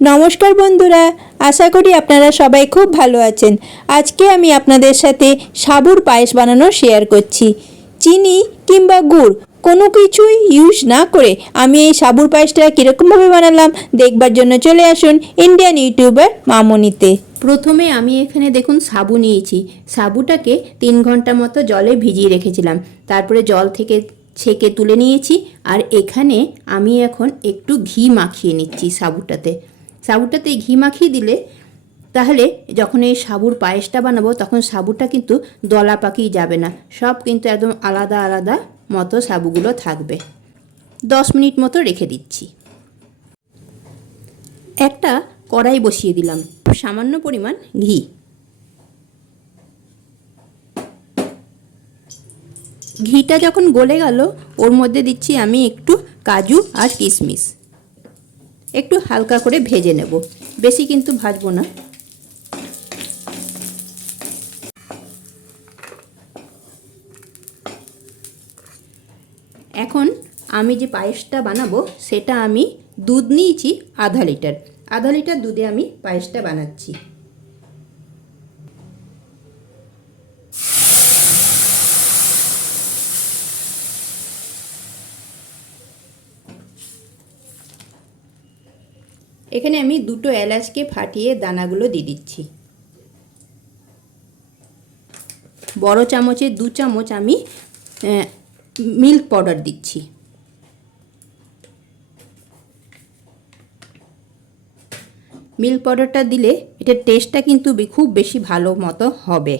নমস্কার বন্ধুরা, আশা করি আপনারা সবাই খুব ভালো আছেন। আজকে আমি আপনাদের সাথে সাবুর পায়েস বানানো শেয়ার করছি। চিনি কিংবা গুড়, কোনো কিছুই ইউজ না করে আমি এই সাবুর পায়েসটা কীরকমভাবে বানালাম, দেখবার জন্য চলে আসুন ইন্ডিয়ান ইউটিউবার মামনিতে। প্রথমে আমি এখানে দেখুন সাবু নিয়েছি। সাবুটাকে তিন ঘণ্টা মতো জলে ভিজিয়ে রেখেছিলাম। তারপরে জল থেকে ছেঁকে তুলে নিয়েছি। আর এখানে আমি এখন একটু ঘি মাখিয়ে নিচ্ছি সাবুটাতে। সাবুটাতে ঘি মাখিয়ে দিলে তাহলে যখন এই সাবুর পায়েসটা বানাবো, তখন সাবুটা কিন্তু দলা পাকিয়ে যাবে না। সব কিন্তু একদম আলাদা আলাদা মতো সাবুগুলো থাকবে। দশ মিনিট মতো রেখে দিচ্ছি। একটা কড়াই বসিয়ে দিলাম, সামান্য পরিমাণ ঘি। ঘিটা যখন গলে গেল, ওর মধ্যে দিচ্ছি আমি একটু কাজু আর কিশমিশ। একটু হালকা করে ভেজে নেব। বেশি কিন্তু ভাজবো না। এখন আমি যে পায়েসটা বানাবো, সেটা আমি দুধ নিয়েছি আধা লিটার। আধা লিটার দুধে আমি পায়েসটা বানাচ্ছি। এখানে আমি দুটো এলাচকে ফাটিয়ে দানাগুলো দিয়ে দিচ্ছি। বড় চামচে দু চামচ আমি মিল্ক পাউডার দিচ্ছি। মিল্ক পাউডারটা দিলে এটার টেস্টটা কিন্তু খুব বেশি ভালো মতো হবে।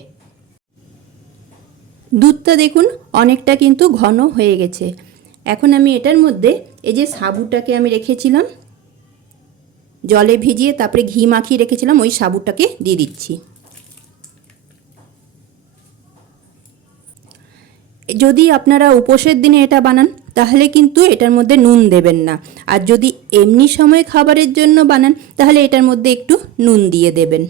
দুধটা দেখুন অনেকটা কিন্তু ঘন হয়ে গেছে। এখন আমি এটার মধ্যে এই যে সাবুটাকে আমি রেখেছিলাম জলে ভিজিয়ে তারপরে ঘি মাখিয়ে রেখেছিলাম, ওই সাবুটাকে দিয়ে দিচ্ছি। যদি আপনারা উপোসের দিনে এটা বানান, তাহলে কিন্তু এটার মধ্যে নুন দেবেন না। আর যদি এমনি সময় খাবারের জন্য বানান, তাহলে এটার মধ্যে একটু নুন দিয়ে দেবেন।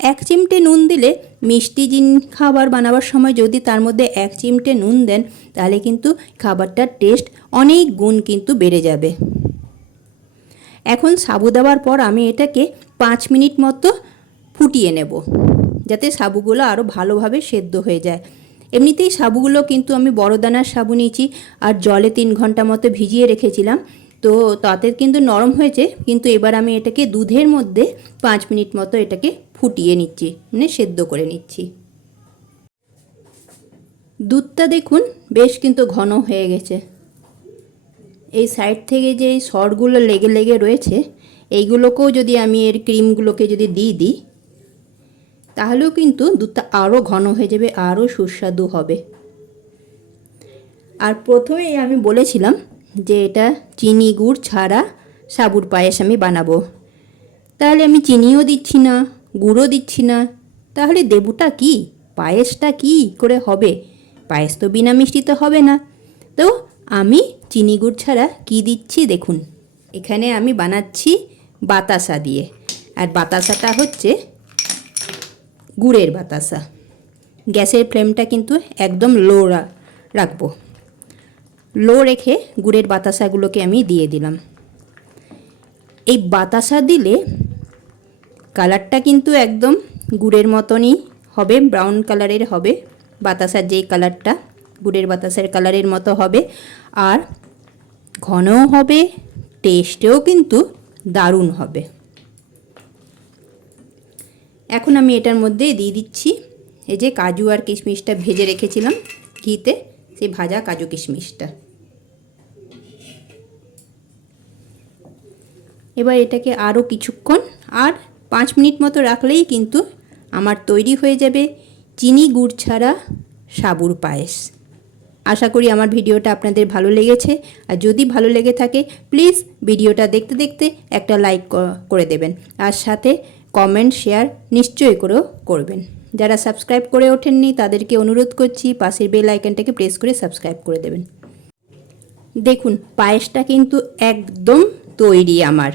এক চিমটে নুন দিলে মিষ্টি জিন খাবার বানাবার সময় যদি তার মধ্যে এক চিমটে নুন দেন, তাহলে কিন্তু খাবারটার টেস্ট অনেক গুণ কিন্তু বেড়ে যাবে। এখন সাবু দেওয়ার পর আমি এটাকে পাঁচ মিনিট মতো ফুটিয়ে নেব, যাতে সাবুগুলো আরও ভালোভাবে সেদ্ধ হয়ে যায়। এমনিতেই সাবুগুলো কিন্তু আমি বড় দানার সাবু নিয়েছি আর জলে তিন ঘণ্টা মতো ভিজিয়ে রেখেছিলাম। তো তাতে কিন্তু নরম হয়েছে, কিন্তু এবার আমি এটাকে দুধের মধ্যে পাঁচ মিনিট মতো এটাকে ফুটিয়ে নিচ্ছি মানে সেদ্ধ করে নিচ্ছি। দুধটা দেখুন, বেশ কিন্তু ঘন হয়ে গেছে। এই সাইড থেকে যে এই সরগুলো লেগে লেগে রয়েছে, এইগুলোকেও যদি আমি এর ক্রিমগুলোকে যদি দিয়ে দিই, তাহলেও কিন্তু দুধটা আরও ঘন হয়ে যাবে আরও সুস্বাদু হবে। আর প্রথমেই আমি বলেছিলাম যে এটা চিনি গুড় ছাড়া সাবুর পায়েস আমি বানাবো। তাহলে আমি চিনিও দিচ্ছি না, গুড়ও দিচ্ছি না, তাহলে দেবুটা কি? পায়েসটা কি করে হবে? পায়েস তো বিনা মিষ্টিতে হবে না। তো আমি চিনি গুড় ছাড়া কি দিচ্ছি দেখুন। এখানে আমি বানাচ্ছি বাতাসা দিয়ে। আর বাতাসাটা হচ্ছে গুড়ের বাতাসা। গ্যাসের ফ্লেমটা কিন্তু একদম লো রাখব। লো রেখে গুড়ের বাতাসাগুলোকে আমি দিয়ে দিলাম। এই বাতাসা দিলে কালারটা কিন্তু একদম গুড়ের মতনই হবে, ব্রাউন কালারের হবে। বাতাসার যেই কালারটা গুড়ের বাতাসের কালারের মতো হবে। আর ঘনও হবে, টেস্টেও কিন্তু দারুণ হবে। এখন আমি এটার মধ্যে দিয়ে দিচ্ছি এই যে কাজু আর কিশমিশটা ভেজে রেখেছিলাম ঘিতে, সেই ভাজা কাজু কিশমিশটা। এবার এটাকে আরও কিছুক্ষণ আর পাঁচ মিনিট মতো রাখলেই কিন্তু আমার তৈরি হয়ে যাবে চিনি গুড় ছাড়া সাবুর পায়েস। আশা করি আমার ভিডিওটা আপনাদের ভালো লেগেছে। আর যদি ভালো লেগে থাকে প্লিজ ভিডিওটা দেখতে দেখতে একটা লাইক করে দেবেন। আর সাথে কমেন্ট শেয়ার নিশ্চয়ই করেও করবেন। যারা সাবস্ক্রাইব করে ওঠেননি, তাদেরকে অনুরোধ করছি পাশের বেল আইকনটাকে প্রেস করে সাবস্ক্রাইব করে দেবেন। দেখুন, পায়েসটা কিন্তু একদম তৈরি আমার।